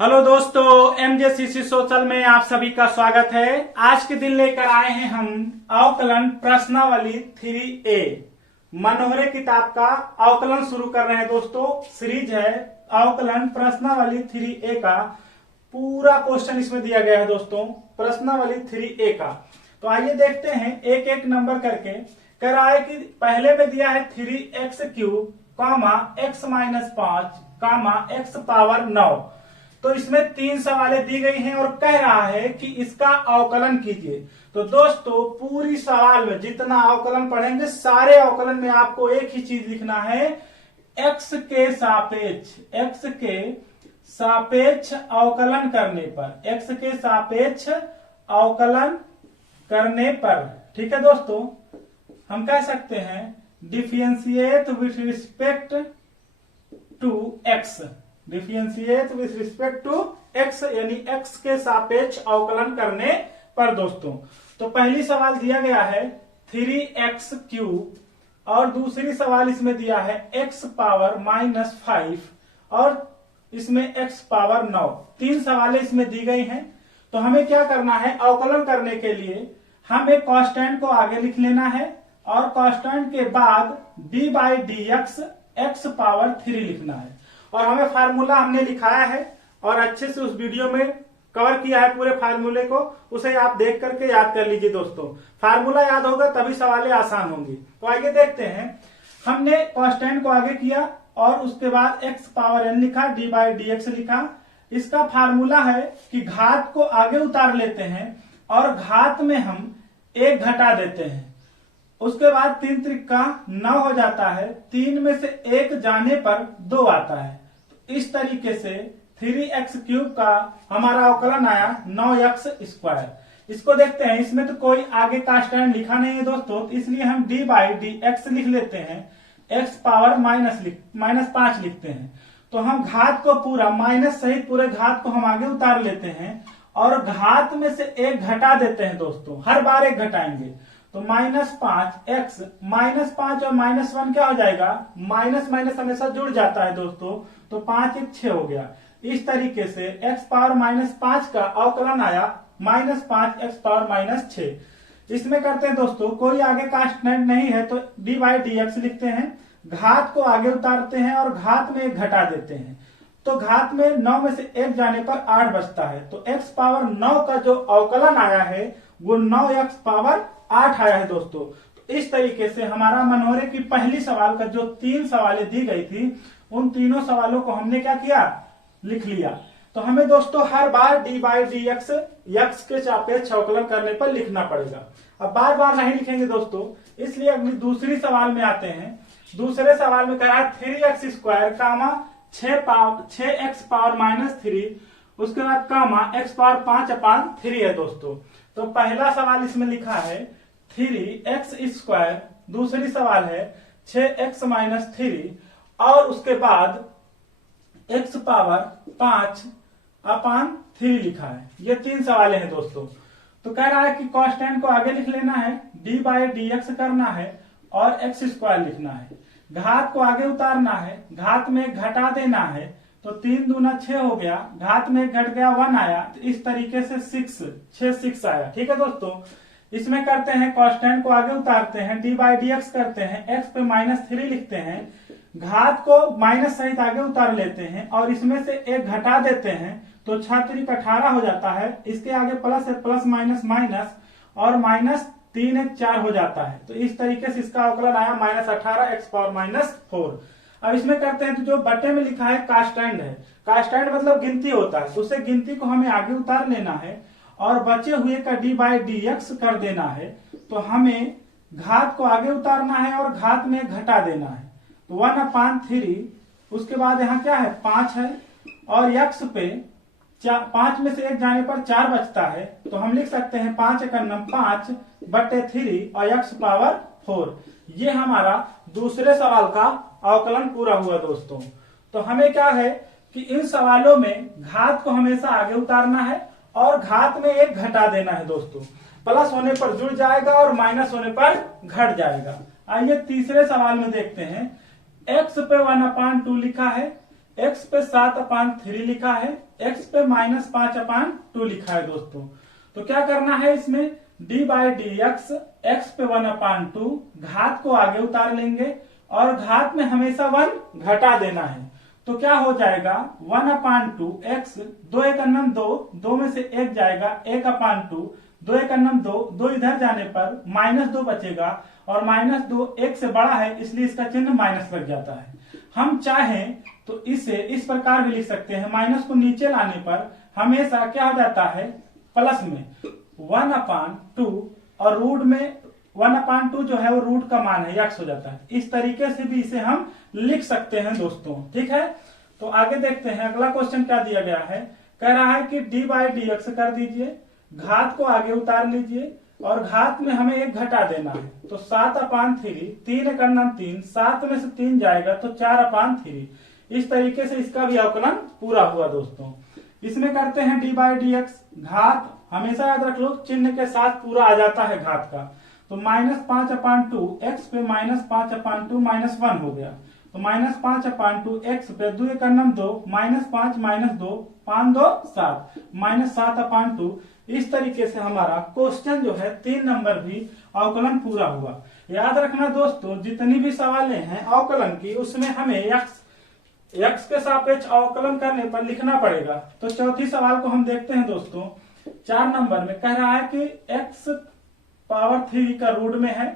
Hello दोस्तों, एमजेसीसी social में आप सभी का स्वागत है। आज के दिन लेकर आए हैं हम अवकलन प्रश्नावली 3A मनोहरे किताब का अवकलन शुरू कर रहे हैं। दोस्तों सीरीज है अवकलन प्रश्नावली 3A का, पूरा क्वेश्चन इसमें दिया गया है दोस्तों, प्रश्नावली 3A का। तो आइए देखते हैं एक एक नंबर करके। कह रहा है कि पहले में दिया है 3x³ कामा x-5 x पावर 9। तो इसमें 3 सवालें दी गई हैं और कह रहा है कि इसका अवकलन कीजिए। तो दोस्तों पूरी सवाल में जितना अवकलन पढ़ेंगे सारे अवकलन में आपको एक ही चीज लिखना है, x के सापेक्ष अवकलन करने पर, x के सापेक्ष अवकलन करने पर। ठीक है दोस्तों, हम कह सकते हैं differentiate with respect to x, differentiate with respect to x यानी x के सापेक्ष अवकलन करने पर। दोस्तों तो पहली सवाल दिया गया है 3x³ और दूसरी सवाल इसमें दिया है x पावर -5 और इसमें x पावर 9। 3 सवालें इसमें दी गई हैं। तो हमें क्या करना है, अवकलन करने के लिए हमें कांस्टेंट को आगे लिख लेना है और कांस्टेंट के बाद d/dx x पावर 3 लिखना है। और हमें फार्मूला हमने लिखाया है और अच्छे से उस वीडियो में कवर किया है पूरे फार्मूले को, उसे आप देख करके याद कर लीजिए। दोस्तों फार्मूला याद होगा तभी सवालें आसान होंगी। तो आइए देखते हैं। हमने कांस्टेंट को आगे किया और उसके बाद x पावर n लिखा, d/dx लिखा। इसका फार्मूला है कि घात को आगे उतार लेते हैं और घात में हम 1 घटा देते हैं। उसके बाद 3 त्रिका 9 हो जाता है, 3 में से 1 जाने पर 2 आता है। तो इस तरीके से 3x³ का हमारा अवकलन आया 9x²। इसको देखते हैं, इसमें तो कोई आगे कांस्टेंट लिखा नहीं है दोस्तों, तो इसलिए हम d/dx लिख लेते हैं, x पावर -5 लिखते हैं। तो हम घात को पूरा माइनस सहित पूरे घात को हम आगे उतार लेते हैं और घात में से 1 घटा देते हैं। दोस्तों हर बार 1 घटाएंगे तो -5x, -5 और -1 क्या हो जाएगा, माइनस माइनस हमेशा जुड़ जाता है दोस्तों, तो 5 1 6 हो गया। इस तरीके से x पावर -5 का अवकलन आया -5 x पावर -6। इसमें करते हैं दोस्तों, कोई आगे कांस्टेंट नहीं है तो d/dx लिखते हैं, घात को आगे उतारते हैं और घात में 1 घटा देते हैं। तो घात में 9 में से 1 जाने पर 8 बचता है। तो x पावर 9 का जो अवकलन आया है वो 9x पावर 8 आया है दोस्तों। तो इस तरीके से हमारा मनोहरे की पहली सवाल का जो 3 सवालें दी गई थी उन तीनों सवालों को हमने क्या किया, लिख लिया। तो हमें दोस्तों हर बार d/dx x के सापेक्ष अवकलन करने पर लिखना पड़ेगा। अब बार बार नहीं लिखेंगे दोस्तों, इसलिए अगली दूसरी सवाल में आते हैं। दूसरे सवाल में कहा 3x² कामा 6x पावर -3, उसके बाद कामा x पावर 5/3 है दोस्तों। तो पहला सवाल इसमें लिखा है 3x², दूसरी सवाल है 6x -3 और उसके बाद x पावर 5/3 लिखा है। ये 3 सवालें हैं दोस्तों। तो कह रहा है कि कांस्टेंट को आगे लिख लेना है, d/dx करना है और x² लिखना है। घात को आगे उतारना है, घात में 1 घटा देना है, तो 3 दूना 6 हो गया, घात में 1 घट गया 1 आया। तो इस तरीके से 6 आया। ठीक है दोस्तों, इसमें करते हैं कांस्टेंट को आगे उतारते हैं, d/dx करते हैं, x पे -3 लिखते हैं, घात को माइनस सहित आगे उतार लेते हैं और इसमें से 1 घटा देते हैं, तो 6 त्रिक 18 हो जाता है। इसके आगे प्लस है, प्लस माइनस माइनस और -3 1 4 हो जाता है। तो इस तरीके से इसका अवकलन आया -18 x पावर -4। अब इसमें करते हैं तो जो बटे में लिखा है कांस्टेंट है, कांस्टेंट मतलब गिनती होता है, उसे गिनती को हमें आगे उतार लेना है और बचे हुए का d/dx कर देना है। तो हमें घात को आगे उतारना है और घात में घटा देना है, तो 1/3। उसके बाद यहाँ क्या है, 5 है और x पे 5 में से 1 जाने पर 4 बचता है। तो हम लिख सकते हैं 5 × 5/3 और x पावर 4। ये हमारा दूसरे सवाल का अवकलन पूरा हुआ दोस्तों। तो हमें क्या है कि इन सवालों में घात को हमेशा आगे उतारना है और घात में 1 घटा देना है दोस्तों। प्लस होने पर जुड़ जाएगा और माइनस होने पर घट जाएगा। आइए तीसरे सवाल में देखते हैं। x पे 1/2 लिखा है, x पे 7/3 लिखा है, x पे -5/2 लिखा है दोस्तों। तो क्या करना है इसमें, d by D x, x पे 1/2, घात को आगे उतार लेंगे और घात में हमेशा 1 घटा देना है। तो क्या हो जाएगा 1/2 x, 2 एक अन्नम 2, 2 में से 1 जाएगा 1/2, 2 एक अन्नम 2, 2 इधर जाने पर -2 बचेगा और -2 1 से बड़ा है इसलिए इसका चिन्ह माइनस लग जाता है। हम चाहें तो इसे इस प्रकार भी लिख सकते हैं, माइनस को नीचे लाने पर हमेशा क्या हो जाता है प्लस में 1/2 और रूट में 1/2 जो है वो रूट का मान है x हो जाता है। इस तरीके से भी इसे हम लिख सकते हैं दोस्तों, ठीक है। तो आगे देखते हैं अगला क्वेश्चन क्या दिया गया है। कह रहा है कि d बाई डी एक्स कर दीजिए, घात को आगे उतार लीजिए और घात में हमें 1 घटा देना है। तो 7/3, 3 एक अन्नम 3, 7 में से 3 जाएगा तो 4/3। इस तरीके से इसका भी अवकलन पूरा हुआ दोस्तों। इसमें करते हैं d बाई डी एक्स, घात हमेशा याद रख लो चिन्ह के साथ पूरा आ जाता है घात का। तो -5/2 x पे -5/2 -1 हो गया। तो -5/2 x पे 2 एक अन्नम 2, -5 -2, 5 2 7, -7/2। इस तरीके से हमारा क्वेश्चन जो है 3 नंबर भी अवकलन पूरा हुआ। याद रखना दोस्तों, जितनी भी सवालें हैं अवकलन की उसमें हमें x के सापेक्ष अवकलन करने पर लिखना पड़ेगा। तो चौथी सवाल को हम देखते हैं दोस्तों। 4 नंबर में कह रहा है कि x पावर 3 का रूट में है,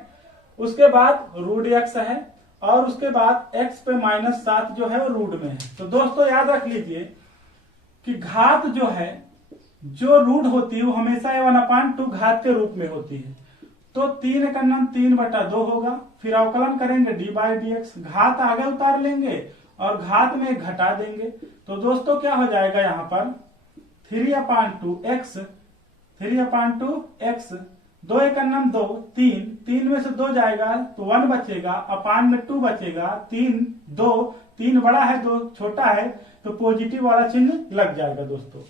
उसके बाद रूट x है और उसके बाद x पे -7 जो है वो रूट में है। तो दोस्तों याद रख लीजिए कि घात जो है, जो रूट होती है वो हमेशा 1/2 घात के रूप में होती है। तो 3 एक अन्नम 3/2 होगा। फिर अवकलन करेंगे d बाई डी एक्स, घात आगे उतार लेंगे और घात में घटा देंगे। तो दोस्तों क्या हो जाएगा यहाँ पर 3/2x, 3/2x, 2 एक अन्नम 2, 3, 3 में से 2 जाएगा तो 1 बचेगा, अपान में 2 बचेगा, 3 2, 3 बड़ा है 2 छोटा है तो पॉजिटिव वाला चिन्ह लग जाएगा दोस्तों।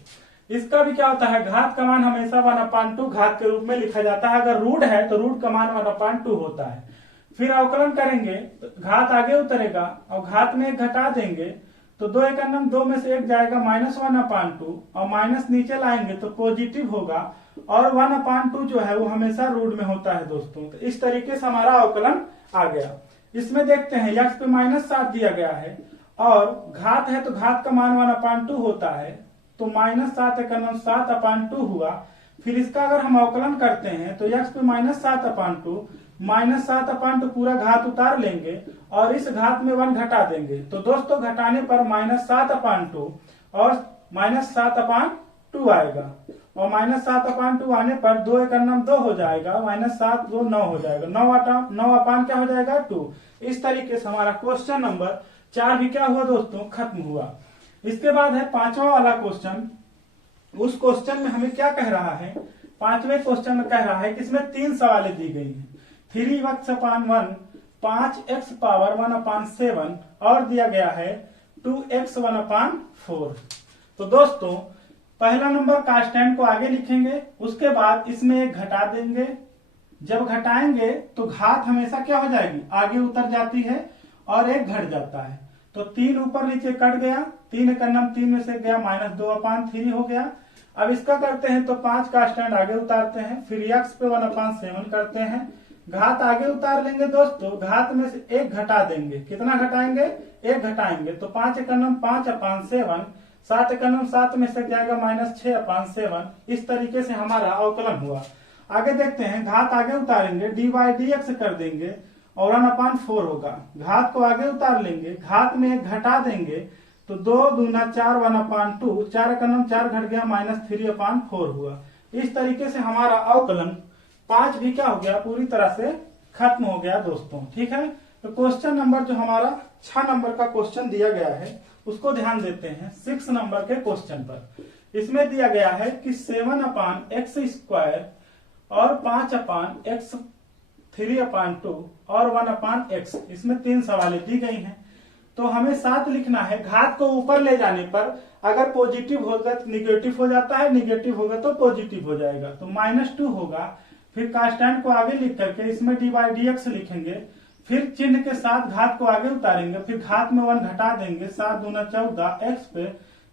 इसका भी क्या होता है, घात का मान हमेशा 1/2 घात के रूप में लिखा जाता है। अगर रूट है तो रूट का मान 1/2 होता है। फिर अवकलन करेंगे तो घात आगे उतरेगा और घात में 1 घटा देंगे। तो 2 एक अन्नम 2 में से 1 जाएगा -1/2 और माइनस नीचे लाएंगे तो पॉजिटिव होगा और 1/2 जो है वो हमेशा रूट में होता है दोस्तों। तो इस तरीके से हमारा अवकलन आ गया। इसमें देखते हैं x पे -7 दिया गया है और घात है तो घात का मान 1/2 होता है। तो -7 एक अन्नम 7/2 हुआ। फिर इसका अगर हम अवकलन करते हैं तो x पे -7/2, -7/2 पूरा घात उतार लेंगे और इस घात में 1 घटा देंगे। तो दोस्तों घटाने पर -7/2 और -7/2 आएगा और -7/2 आने पर 2 एक अन्नम 2 हो जाएगा, -7 2 9 हो जाएगा, 9 अपान क्या हो जाएगा 2। इस तरीके से हमारा क्वेश्चन नंबर 4 भी क्या हुआ दोस्तों, खत्म हुआ। इसके बाद है 5वां वाला क्वेश्चन। उस क्वेश्चन में हमें क्या कह रहा है, 5वें क्वेश्चन में कह रहा है कि इसमें 3 सवालें दी गई हैं। 3x/1, 5x पावर 1/7 और दिया गया है 2x 1/4। तो दोस्तों पहला नंबर कांस्टेंट को आगे लिखेंगे, उसके बाद इसमें 1 घटा देंगे। जब घटाएंगे तो घात हमेशा क्या हो जाएगी, आगे उतर जाती है और 1 घट जाता है। तो 3 ऊपर नीचे कट गया, 3 एक अन्नम 3 में से गया -2/3 हो गया। अब इसका करते हैं तो 5 का स्टैंड आगे उतारते हैं, फिर x पे 1/7 करते हैं। घात आगे उतार लेंगे दोस्तों, घात में से 1 घटा देंगे। कितना घटाएंगे, 1 घटाएंगे। तो 5 एक अन्नम 5/7, 7 एक अन्नम 7 में से जाएगा -6/7। इस तरीके से हमारा अवकलन हुआ। आगे देखते हैं, घात आगे उतारेंगे, d बाई डी एक्स कर देंगे और 1/4 होगा। घात को आगे उतार लेंगे, घात में 1 घटा देंगे तो 2 दूना 4 1/2, 4 एक अन्नम 4 घट गया -3/4 हुआ। इस तरीके से हमारा अवकलन 5 भी क्या हो गया, पूरी तरह से खत्म हो गया दोस्तों, ठीक है। तो क्वेश्चन नंबर जो हमारा 6 नंबर का क्वेश्चन दिया गया है उसको ध्यान देते हैं 6 नंबर के क्वेश्चन पर। इसमें दिया गया है कि 7/x² और 5/x 3/2 और 1/x, इसमें 3 सवालें दी गई हैं। तो हमें 7 लिखना है। घात को ऊपर ले जाने पर अगर पॉजिटिव होगा तो निगेटिव हो जाता है, निगेटिव होगा तो पॉजिटिव हो जाएगा। तो -2 होगा। फिर कांस्टेंट को आगे लिख करके इसमें d बाई डी एक्स लिखेंगे। फिर चिन्ह के साथ घात को आगे उतारेंगे, फिर घात में 1 घटा देंगे, 7 दूना 14, एक्स पे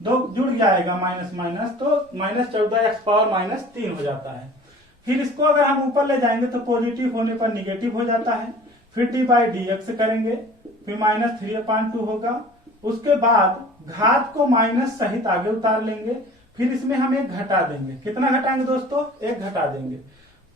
2 जुड़ जाएगा माइनस माइनस, तो -14 एक्स पावर -3 हो जाता है। फिर इसको अगर हम ऊपर ले जाएंगे तो पॉजिटिव होने पर निगेटिव हो जाता है। फिर d/dx करेंगे, फिर -3/2 होगा। उसके बाद घात को माइनस सहित आगे उतार लेंगे, फिर इसमें हम 1 घटा देंगे। कितना घटाएंगे दोस्तों? 1 घटा देंगे,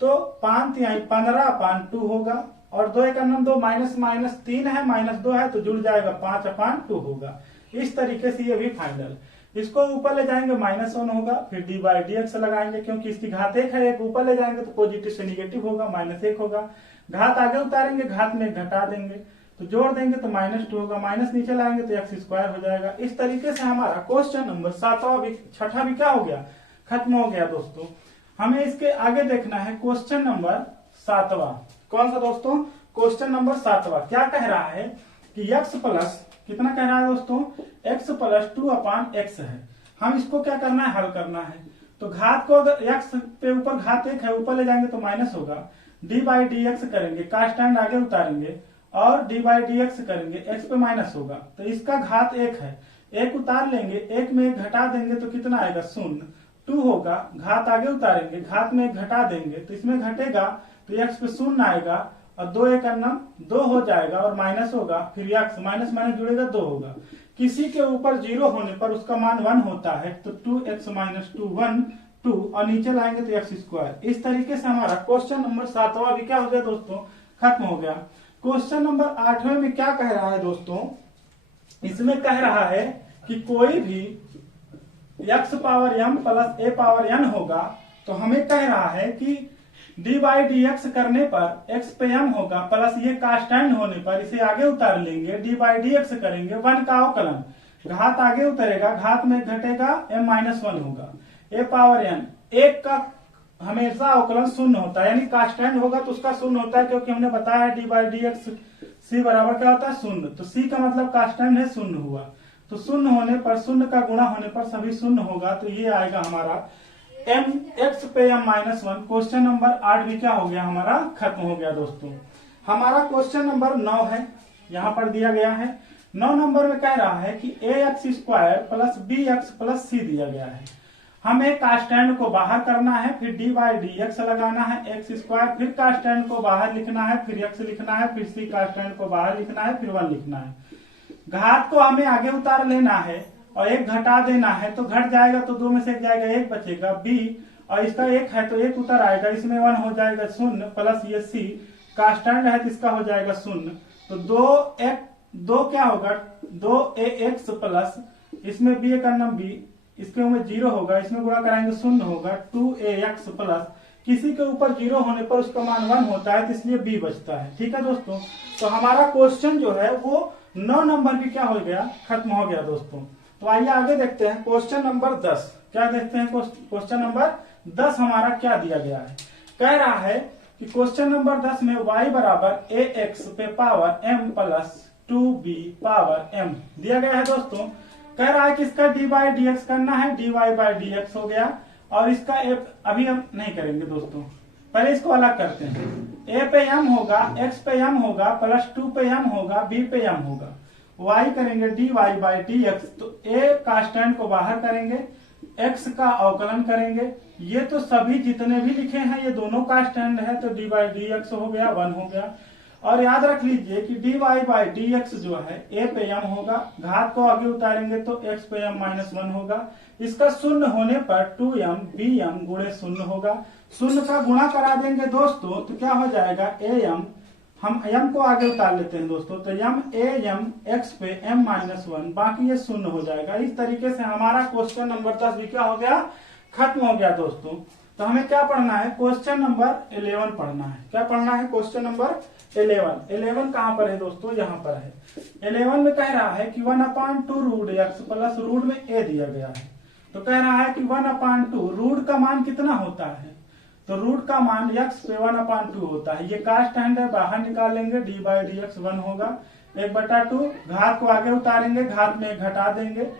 तो 15/2 होगा। और 2 1 2, माइनस माइनस 3 है, -2 है, तो जुड़ जाएगा 5/2 होगा। इस तरीके से ये भी फाइनल। इसको ऊपर ले जाएंगे -1 होगा, फिर d/dx लगाएंगे, क्योंकि इसकी घात 1 है, 1 ऊपर ले जाएंगे तो पॉजिटिव से निगेटिव होगा, -1 होगा। घात आगे उतारेंगे, घात में 1 घटा देंगे, तो जोड़ देंगे तो -2 होगा, माइनस नीचे लाएंगे तो x² हो जाएगा। इस तरीके से हमारा क्वेश्चन नंबर 6वां भी क्या हो गया? खत्म हो गया दोस्तों। हमें इसके आगे देखना है क्वेश्चन नंबर 7वां। कौन सा दोस्तों? क्वेश्चन नंबर 7वां क्या कह रहा है कि x प्लस कितना कह रहा है दोस्तों? x प्लस 2/x है। हम इसको क्या करना है? हल करना है। तो घात को अगर x पे ऊपर घात 1 है, ऊपर ले जाएंगे तो माइनस होगा, d/dx करेंगे, का स्टैंड आगे उतारेंगे और d/dx करेंगे, x पे माइनस होगा, तो इसका घात 1 है, 1 उतार लेंगे, 1 में 1 घटा देंगे तो कितना आएगा? 0। 2 होगा, घात आगे उतारेंगे, घात में 1 घटा देंगे तो इसमें घटेगा तो x पे 0 आएगा, और 2 1 2 हो जाएगा, और माइनस होगा, फिर x माइनस माइनस जुड़ेगा 2 होगा। किसी के ऊपर 0 होने पर उसका मान 1 होता है, तो 2x - 2 1 2, और नीचे लाएंगे तो x²। इस तरीके से हमारा क्वेश्चन नंबर 7वां भी क्या हो गया दोस्तों? खत्म हो गया। क्वेश्चन नंबर 8वें में क्या कह रहा है दोस्तों? इसमें कह रहा है कि कोई भी x power m plus a power n होगा, तो हमें कह रहा है कि d/dx करने पर x पे m होगा, प्लस ये का स्टैंड होने पर इसे आगे उतार लेंगे, d/dx करेंगे, 1 का अवकलन, घात आगे उतरेगा, घात में घटेगा, m-1 होगा, a पावर n। 1 का हमेशा अवकलन 0 होता है, यानी का स्टैंड होगा तो उसका 0 होता है, क्योंकि हमने बताया d/dx c बराबर क्या होता है? 0। तो c का मतलब का स्टैंड है, 0 हुआ, तो 0 होने पर 0 का गुणा होने पर सभी 0 होगा, तो ये आएगा हमारा x पे m-1। क्वेश्चन नंबर 8 भी क्या हो गया? हमारा खत्म हो गया दोस्तों। हमारा क्वेश्चन नंबर 9 है, यहाँ पर दिया गया है। 9 नंबर में कह रहा है कि ax² plus bx plus c दिया गया है। हमें का स्टैंड को बाहर करना है, फिर d/dx लगाना है, x², फिर का स्टैंड को बाहर लिखना है, फिर x लिखना है, फिर c का स्टैंड को बाहर लिखना है, फिर 1 लिखना है। घात को हमें आगे उतार लेना है और 1 घटा देना है, तो घट जाएगा तो 2 में से 1 जाएगा, 1 बचेगा, b, और इसका 1 है तो 1 उतर आएगा, इसमें 1 हो जाएगा 0, प्लस ये c का स्टैंड है तो इसका हो जाएगा 0, तो 2 क्या होगा? 2ax प्लस, इसमें b का नाम b, इसके में 0 होगा, इसमें गुणा कराएंगे 0 होगा, 2ax प्लस, किसी के ऊपर 0 होने पर उसका मान 1 होता है, तो इसलिए b बचता है। ठीक है दोस्तों, तो हमारा क्वेश्चन जो है वो 9 नंबर भी क्या हो गया? खत्म हो गया दोस्तों। तो आइए आगे देखते हैं क्वेश्चन नंबर 10। क्या देखते हैं? क्वेश्चन नंबर 10 हमारा क्या दिया गया है? कह रहा है कि क्वेश्चन नंबर 10 में y बराबर ax पे power m plus 2b power m दिया गया है दोस्तों। कह रहा है कि इसका d/dx करना है, dy/dx हो गया, और इसका अभी हम नहीं करेंगे दोस्तों, पहले इसको अलग करते हैं। a पे m होगा, x पे m होगा, प्लस 2 पे m होगा, b पे m होगा, y करेंगे dy/dx, तो a का स्टैंड को बाहर करेंगे, x का अवकलन करेंगे। ये तो सभी जितने भी लिखे हैं ये दोनों का स्टैंड है, तो d/dx हो गया, 1 हो गया। और याद रख लीजिए कि dy/dx जो है a पे m होगा, घात को आगे उतारेंगे तो x पे m-1 होगा, इसका 0 होने पर 2m bm गुणे 0 होगा, 0 का गुणा करा देंगे दोस्तों तो क्या हो जाएगा? am, हम m को आगे उतार लेते हैं दोस्तों, तो am x पे m-1, बाकी ये 0 हो जाएगा। इस तरीके से हमारा क्वेश्चन नंबर 10 भी क्या हो गया? खत्म हो गया दोस्तों। तो हमें क्या पढ़ना है? क्वेश्चन नंबर 11 पढ़ना है। क्या पढ़ना है? क्वेश्चन नंबर 11 कहाँ पर है दोस्तों? यहाँ पर है। 11 में कह रहा है कि 1/2 रूट x प्लस रूट में a दिया गया है, तो कह रहा है कि 1/2 रूट का मान कितना होता है? तो रूट का मान x पे 1/2 होता है। ये का स्टैंड है, बाहर निकाल लेंगे, d/dx 1 होगा, 1/2, घात को आगे उतारेंगे, घात में घटा देंगे,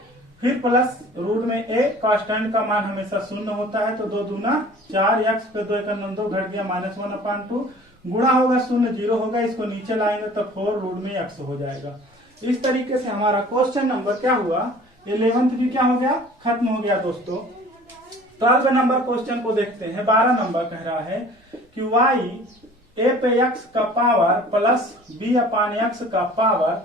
फिर प्लस रूट में a का स्टैंड का मान हमेशा 0 होता है, तो 2 दूना 4, x पे 2 1 2 घट गया, -1/2, गुणा होगा शून्य 0 होगा, इसको नीचे लाएंगे तो 4 रूट में x हो जाएगा। इस तरीके से हमारा क्वेश्चन नंबर क्या हुआ, 11th भी क्या हो गया, खत्म हो गया दोस्तों। 12 नंबर क्वेश्चन को देखते हैं। 12 नंबर कह रहा है कि y a पे x का पावर प्लस b अपान x का पावर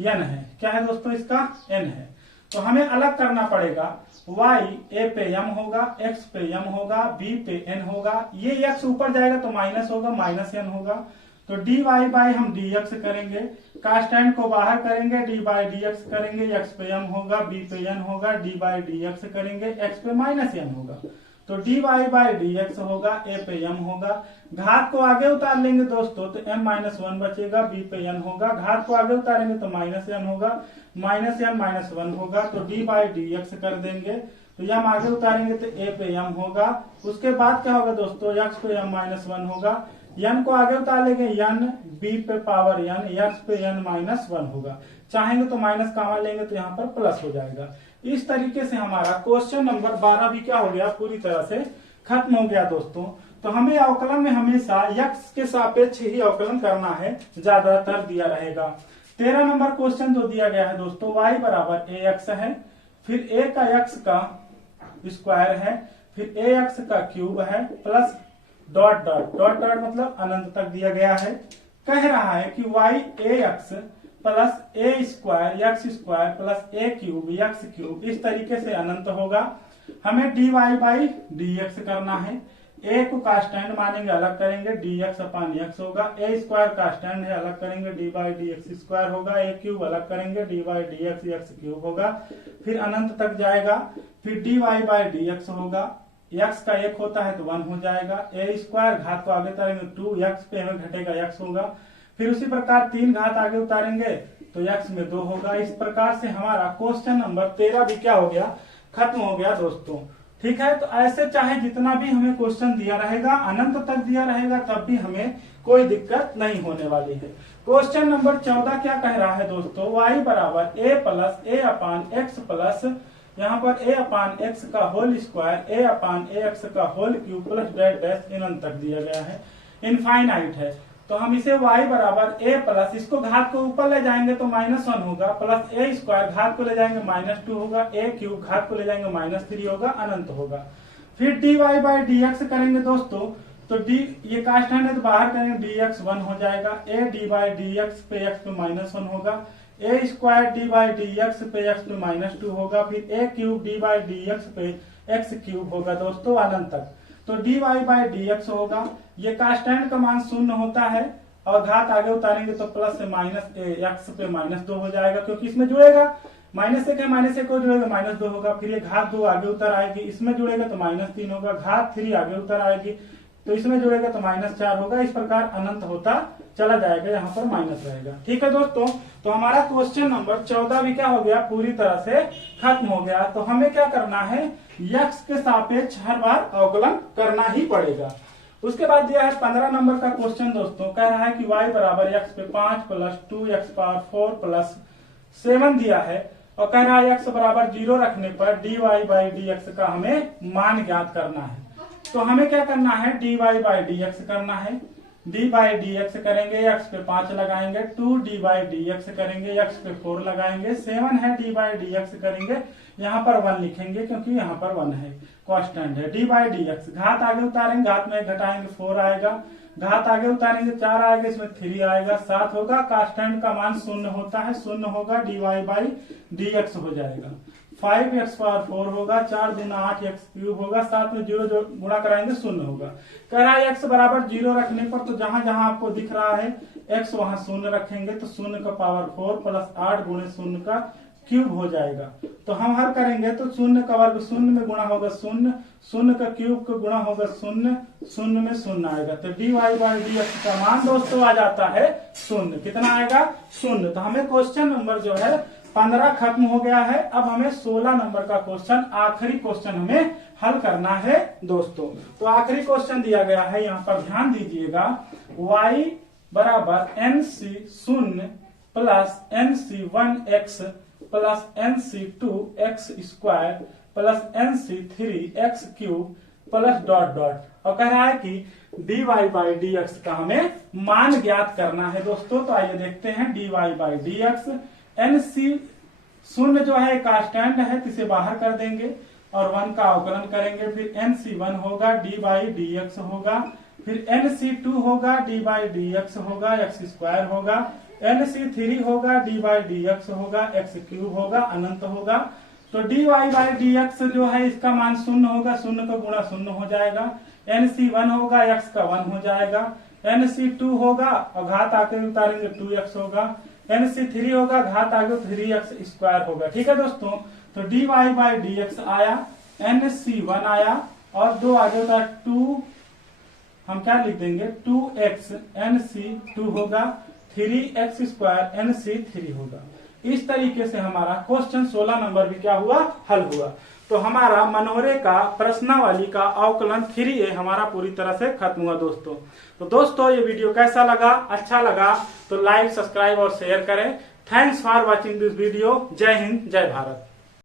n है। क्या है दोस्तों, इसका n है। तो हमें अलग करना पड़ेगा, y a पे m होगा, x पे m होगा, b पे n होगा, ये x ऊपर जाएगा तो माइनस होगा, माइनस n होगा। तो dy बाई हम dx करेंगे, कांस्टेंट को बाहर करेंगे, dy बाई dx करेंगे, x पे m होगा, b पे n होगा, dy बाई dx करेंगे, x पे माइनस n होगा। तो dy बाई dx होगा, a पे m होगा, घात को आगे उतार लेंगे दोस्तों तो m माइनस 1 बचेगा, b पे n होगा, घात को आगे उतारेंगे तो माइनस n होगा, माइनस n माइनस 1 होगा, तो dy बाई dx कर देंगे, तो m आगे उतारेंगे तो a पे m होगा। उसके बाद क्या होगा दोस्तों, x पे m माइनस 1 होगा, n को आगे उतार लेंगे, n b पे पावर n, x पे n माइनस 1 होगा। चाहेंगे तो माइनस कॉमन लेंगे तो यहाँ पर प्लस हो जाएगा। इस तरीके से हमारा क्वेश्चन नंबर 12 भी क्या हो गया, पूरी तरह से खत्म हो गया दोस्तों। तो हमें अवकलन में हमेशा x के सापेक्ष ही अवकलन करना है, ज्यादातर दिया रहेगा। 13 नंबर क्वेश्चन जो दिया गया है दोस्तों, y बराबर ax है, फिर a का x का स्क्वायर है, फिर ax का क्यूब है, plus dot dot dot dot मतलब अनंत तक दिया गया है। कह रहा है कि y ax plus a square x square plus a cube x cube इस तरीके से अनंत होगा। हमें dy बाई dx करना है, a को कांस्टेंट मानेंगे, अलग करेंगे, dx अपान x होगा, a स्क्वायर कांस्टेंट है, अलग करेंगे, dy बाई dx स्क्वायर होगा, a क्यूब अलग करेंगे, dy by dx x cube होगा, फिर अनंत तक जाएगा, फिर dy बाई dx होगा, x का 1 होता है तो 1 हो जाएगा, a स्क्वायर घात को आगे उतारेंगे 2x पे हमें घटेगा x होगा, फिर उसी प्रकार 3 घात आगे उतारेंगे तो x में 2 होगा। इस प्रकार से हमारा क्वेश्चन नंबर 13 भी क्या हो गया, खत्म हो गया दोस्तों। ठीक है, तो ऐसे चाहे जितना भी हमें क्वेश्चन दिया रहेगा, अनंत तक दिया रहेगा, तब भी हमें कोई दिक्कत नहीं होने वाली है। क्वेश्चन नंबर 14 क्या कह रहा है दोस्तों, y बराबर a plus a upon x plus यहाँ पर a अपान x का whole square, a upon ax का whole cube plus dash dash अनंत तक दिया गया है, इनफाइनाइट है। तो हम इसे y बराबर a प्लस, इसको घात को ऊपर ले जाएंगे तो माइनस 1 होगा, प्लस a स्क्वायर घात को ले जाएंगे माइनस 2 होगा, a क्यूब घात को ले जाएंगे माइनस 3 होगा, अनंत होगा। फिर dy बाई dx करेंगे दोस्तों, तो d ये कांस्टेंट है तो बाहर करेंगे, dx 1 हो जाएगा, a dy बाई dx पे x पे माइनस 1 होगा, a square dy by dx पे x पे माइनस 2 होगा, फिर a cube dy by dx पे x क्यूब होगा दोस्तों, अनंत तक। तो dy बाई dx होगा, ये कांस्टेंट का मान 0 होता है और घात आगे उतारेंगे तो प्लस से माइनस x पे माइनस 2 हो जाएगा, क्योंकि इसमें जुड़ेगा माइनस 1 है, माइनस 1 को जुड़ेगा माइनस 2 होगा, फिर ये घात 2 आगे उतर आएगी, इसमें जुड़ेगा तो माइनस 3 होगा, घात 3 आगे उतर आएगी तो इसमें जुड़ेगा तो माइनस 4 होगा। इस प्रकार अनंत होता चला जाएगा, यहाँ पर माइनस रहेगा। ठीक है दोस्तों, तो हमारा क्वेश्चन नंबर 14 भी क्या हो गया, पूरी तरह से खत्म हो गया। तो हमें क्या करना है, x के सापेक्ष हर बार अवकलन करना ही पड़ेगा। उसके बाद दिया है 15 नंबर का क्वेश्चन दोस्तों, कह रहा है कि y बराबर x पे 5 प्लस 2x पावर 4 प्लस 7 दिया है और कह रहा है x बराबर 0 रखने पर dy बाई dx का हमें मान ज्ञात करना है। तो हमें क्या करना है, dy बाई dx करना है, d बाई dx करेंगे, x पे 5 लगाएंगे, 2d बाई dx करेंगे, x पे 4 लगाएंगे, 7 है d बाई dx करेंगे, यहाँ पर 1 लिखेंगे क्योंकि यहाँ पर 1 है, कांस्टेंट है, d बाई dx घात आगे उतारेंगे, घात में घटाएंगे 4 आएगा, घात आगे उतारेंगे 4 आएगा, इसमें 3 आएगा, 7 होगा, कांस्टेंट का मान 0 होता है, 0 होगा, dy बाई dx हो जाएगा, 5x पावर 4 होगा, 4 दूना 8x क्यूब होगा, 7 में 0 जो गुणा कराएंगे 0 होगा। कह रहा है x बराबर 0 रखने पर, तो जहां जहां आपको दिख रहा है x वहां 0 रखेंगे तो 0 का पावर 4 प्लस 8 गुणे 0 का क्यूब हो जाएगा। तो हम हल करेंगे तो 0 का वर्ग 0 में गुणा होगा 0, 0 का क्यूब का गुणा होगा 0, 0 में 0 आएगा, तो dy बाई dx का मान दोस्तों आ जाता है 0। कितना आएगा, 0। तो हमें क्वेश्चन नंबर जो है 15 खत्म हो गया है। अब हमें 16 नंबर का क्वेश्चन, आखिरी क्वेश्चन हमें हल करना है दोस्तों। तो आखिरी क्वेश्चन दिया गया है, यहाँ पर ध्यान दीजिएगा, y बराबर nc0 plus nc1x plus nc2x square plus nc3x cube plus dot dot और कह रहा है कि dy बाई डी एक्स का हमें मान ज्ञात करना है दोस्तों। तो आइए देखते हैं dy by D x. NC शून्य जो है कांस्टेंट है तो इसे बाहर कर देंगे और 1 का अवकलन करेंगे। फिर NC1 होगा डी बाई डी एक्स होगा, फिर NC2 होगा डी बाई डी एक्स होगा, एक्स स्क्वायर होगा, NC3 होगा डी बाई डी एक्स होगा, एक्स क्यूब होगा, अनंत होगा। तो dy बाई डी एक्स जो है इसका मान शून्य होगा, शून्य का गुणा शून्य हो जाएगा। NC1 होगा x का 1 हो जाएगा, NC2 होगा और घात आके उतारेंगे 2x होगा, NC3 होगा घात आगे 3x स्क्वायर होगा। ठीक है दोस्तों, तो dy बाई डी एक्स आया, NC1 आया और 2 आगे होता है 2, हम क्या लिख देंगे 2x NC2 होगा, 3x स्क्वायर NC3 होगा। इस तरीके से हमारा क्वेश्चन 16 नंबर भी क्या हुआ, हल हुआ। तो हमारा मनोरे का प्रश्नावली का अवकलन 3A हमारा पूरी तरह से खत्म हुआ दोस्तों। तो दोस्तों ये वीडियो कैसा लगा, अच्छा लगा तो लाइक, सब्सक्राइब और शेयर करें। Thanks for watching this video. जय हिंद, जय भारत।